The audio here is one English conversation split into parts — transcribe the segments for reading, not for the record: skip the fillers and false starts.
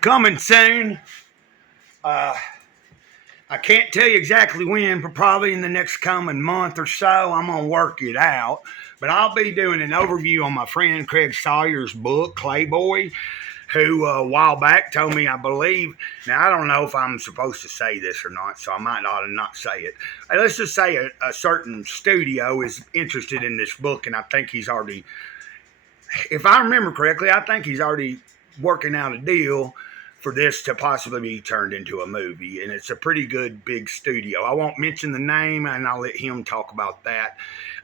Coming soon. I can't tell you exactly when, but probably in the next coming month or so, I'm going to work it out. But I'll be doing an overview on my friend Craig Sawyer's book, Clayboy, who a while back told me, I believe, now I don't know if I'm supposed to say this or not, so I might not say it. Let's just say a certain studio is interested in this book, and I think he's already, if I remember correctly, I think he's already working out a deal for this to possibly be turned into a movie. And it's a pretty good big studio. I won't mention the name, and I'll let him talk about that.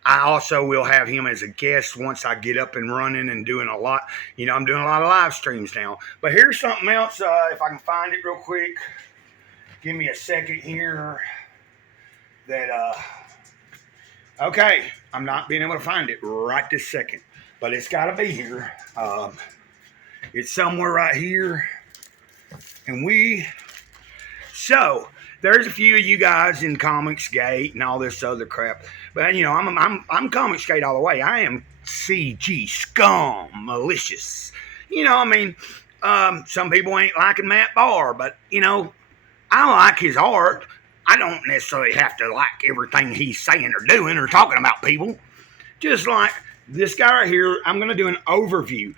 I also will have him as a guest once I get up and running and doing a lot. I'm doing a lot of live streams now. But here's something else, if I can find it real quick. Give me a second here. Okay, I'm not being able to find it right this second, but it's got to be here. It's somewhere right here. So there's a few of you guys in Comicsgate and all this other crap, but I'm Comicsgate all the way. I am CG scum malicious. Some people ain't liking Matt Barr, but I like his art. I don't necessarily have to like everything he's saying or doing or talking about people. Just like this guy right here, I'm going to do an overview.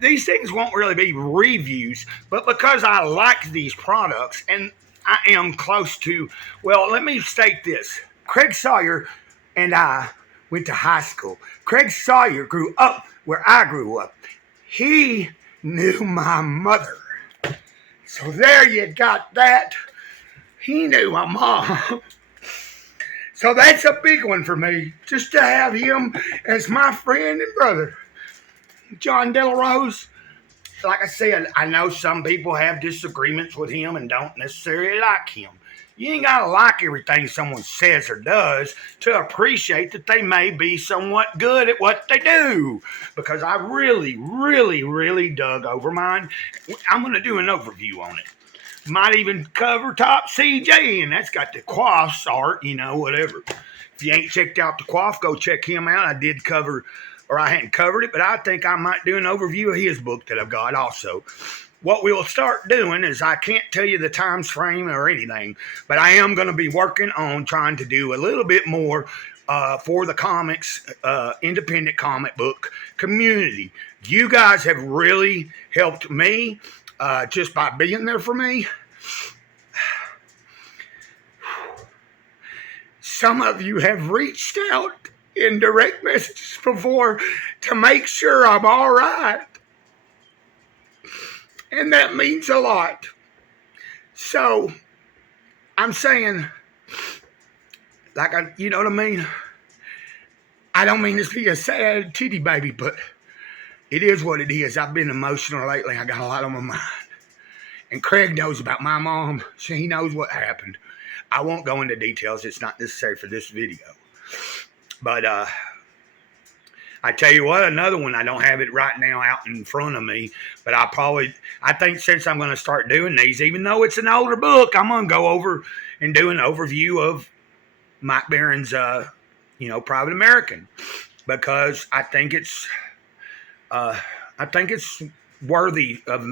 These things won't really be reviews, but because I like these products and I am close to, let me state this. Craig Sawyer and I went to high school. Craig Sawyer grew up where I grew up. He knew my mother. So there you got that. He knew my mom. So that's a big one for me, just to have him as my friend and brother. John Delarose, like I said, I know some people have disagreements with him and don't necessarily like him. You ain't got to like everything someone says or does to appreciate that they may be somewhat good at what they do. Because I really, really, really dug over mine. I'm going to do an overview on it. Might even cover Top CJ, and that's got the Quaff's art, whatever. If you ain't checked out the Quaff, go check him out. I hadn't covered it, but I think I might do an overview of his book that I've got also. What we'll start doing is, I can't tell you the time frame or anything, but I am going to be working on trying to do a little bit more for the comics, independent comic book community. You guys have really helped me just by being there for me. Some of you have reached out in direct messages before to make sure I'm all right. And that means a lot. So I'm saying, you know what I mean? I don't mean this to be a sad titty baby, but it is what it is. I've been emotional lately. I got a lot on my mind. And Craig knows about my mom, so he knows what happened. I won't go into details. It's not necessary for this video. But I tell you what, another one, I don't have it right now out in front of me, but I think since I'm going to start doing these, even though it's an older book, I'm going to go over and do an overview of Mike Baron's, Private American, because I think it's worthy of,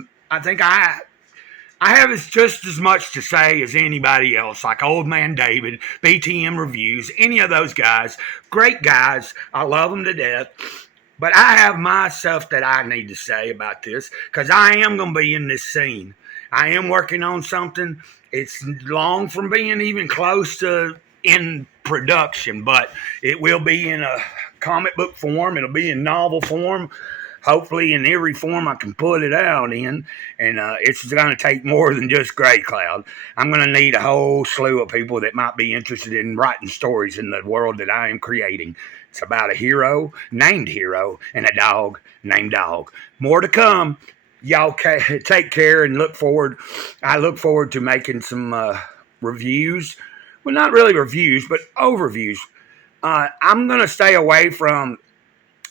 I have just as much to say as anybody else, like Old Man David, BTM Reviews, any of those guys. Great guys. I love them to death. But I have my stuff that I need to say about this, because I am going to be in this scene. I am working on something. It's long from being even close to in production, but it will be in a comic book form. It'll be in novel form. Hopefully in every form I can put it out in, and it's going to take more than just Gray Cloud. I'm going to need a whole slew of people that might be interested in writing stories in the world that I am creating. It's about a hero named Hero and a dog named Dog. More to come. Y'all take care and look forward. I look forward to making some reviews. Well, not really reviews, but overviews. I'm going to stay away from...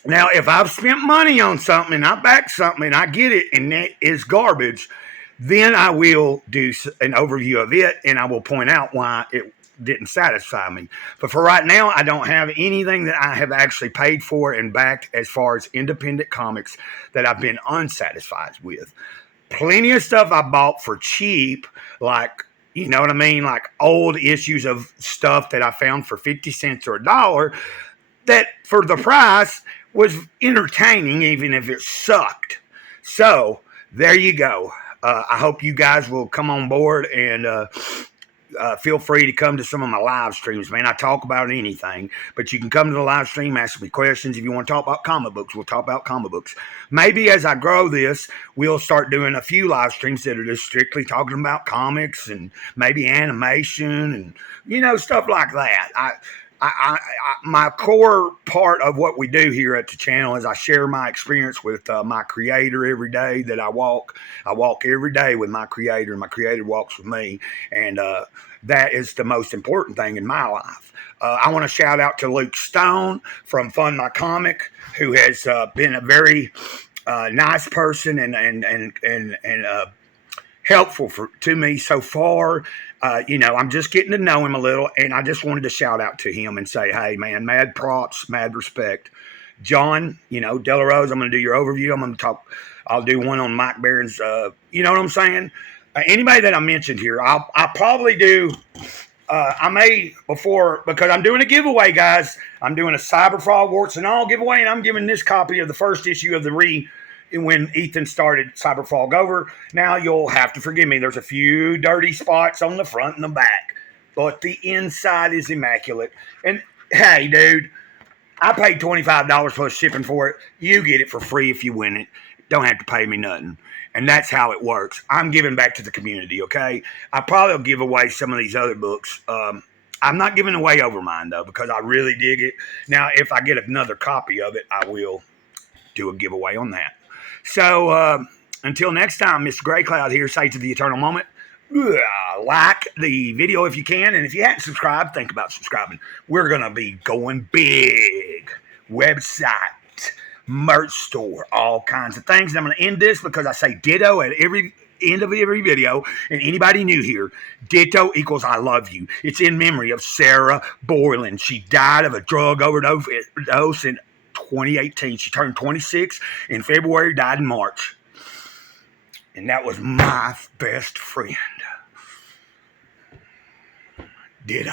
Now, if I've spent money on something and I back something and I get it and it is garbage, then I will do an overview of it and I will point out why it didn't satisfy me. But for right now, I don't have anything that I have actually paid for and backed as far as independent comics that I've been unsatisfied with. plenty of stuff I bought for cheap, like, you know what I mean? Like old issues of stuff that I found for 50 cents or $1 that for the price was entertaining, even if it sucked. So there you go. I hope you guys will come on board and feel free to come to some of my live streams, man. I talk about anything, but you can come to the live stream, ask me questions. If you want to talk about comic books, we'll talk about comic books. Maybe as I grow this, we'll start doing a few live streams that are just strictly talking about comics and maybe animation and, you know, stuff like that. My core part of what we do here at the channel is I share my experience with my creator every day that I walk. I walk every day with my creator, and my creator walks with me. And that is the most important thing in my life. I want to shout out to Luke Stone from Fund My Comic, who has been a very nice person and helpful to me so far. You know, I'm just getting to know him a little, and I just wanted to shout out to him and say, hey, man, mad props, mad respect. John, you know, De La Rose, I'm going to do your overview. I'm going to talk, I'll do one on Mike Barron's, you know what I'm saying? Anybody that I mentioned here, I'll probably do, I may, before, because I'm doing a giveaway, guys. I'm doing a Cyberfrog Warts and All giveaway, and I'm giving this copy of the first issue of when Ethan started Cyberfrog over. Now you'll have to forgive me. There's a few dirty spots on the front and the back, but the inside is immaculate. And hey, dude, I paid $25 plus shipping for it. You get it for free if you win it. Don't have to pay me nothing. And that's how it works. I'm giving back to the community, okay? I probably will give away some of these other books. I'm not giving away Overmind, though, because I really dig it. Now, if I get another copy of it, I will do a giveaway on that. So until next time, Mr. Gray Cloud here, say to the eternal moment, like the video if you can, and if you hadn't subscribed, think about subscribing. We're going to be going big. Website, merch store, all kinds of things. And I'm going to end this because I say ditto at every end of every video, and anybody new here, ditto equals I love you. It's in memory of Sarah Borland. She died of a drug overdose in 2018. She turned 26 in February, died in March. And that was my best friend. Ditto.